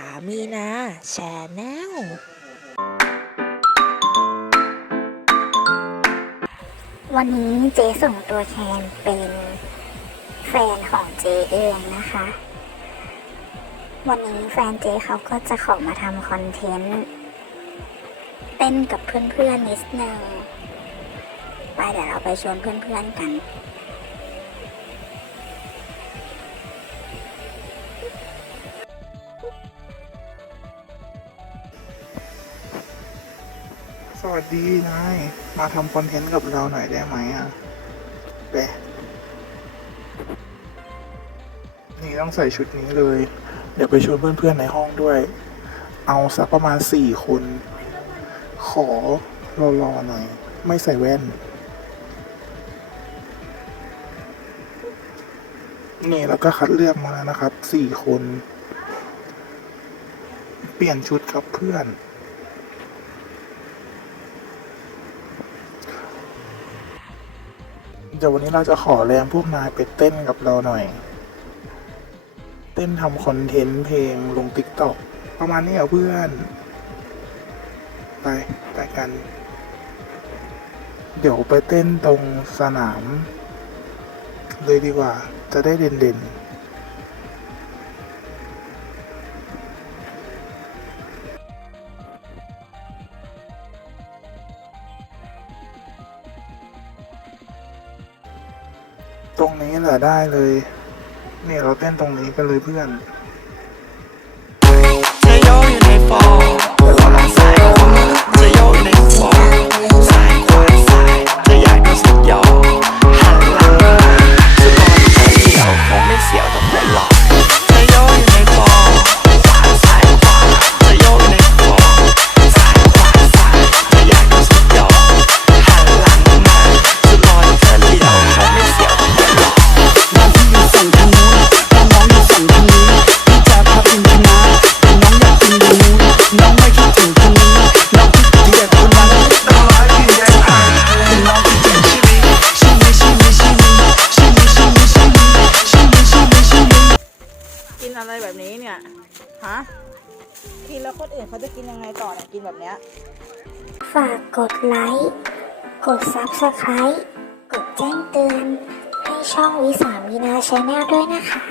ามีนาแชนแนลวันนี้เจส่งตัวแทนเป็นแฟนของเจเองนะคะ วันนี้แฟนเจเขาก็จะขอมาทำคอนเทนต์เต้นกับเพื่อนๆนิดนึงไปเดี๋ยวเราไปชวนเพื่อนๆกัน วัสดีนาย มาทำคอนเทนต์กับเราหน่อยได้ไหมอะเปนี่ต้องใส่ชุดนี้เลย เดี๋ยวไปชวนเพื่อนๆในห้องด้วย เอาสักประมาณสี่คน ขอรอๆหน่อย ไม่ใส่แว่น นี่แล้วก็คัดเลือกมาแล้วนะครับสี่คน เปลี่ยนชุดครับเพื่อน เดี๋ยววันนี้เราจะขอแรงพวกนายไปเต้นกับเราหน่อย เต้นทำคอนเทนต์เพลงลงติ๊กต็อกประมาณนี้เหรอเพื่อน ไปไปกัน เดี๋ยวไปเต้นตรงสนาม เลยดีกว่าจะได้เด่นๆ ตรงนี้แหละได้เลยเนี่ยเราเต้นตรงนี้กันเลยเพื่อน อะไรแบบนี้เนี่ย ฮะ กินแล้วคนอื่นเขาจะกินยังไงต่อเนี่ยกินแบบเนี้ย ฝากกดไลค์ กด Subscribe กดแจ้งเตือน ให้ช่องวิสามีนาชาแนลด้วยนะคะ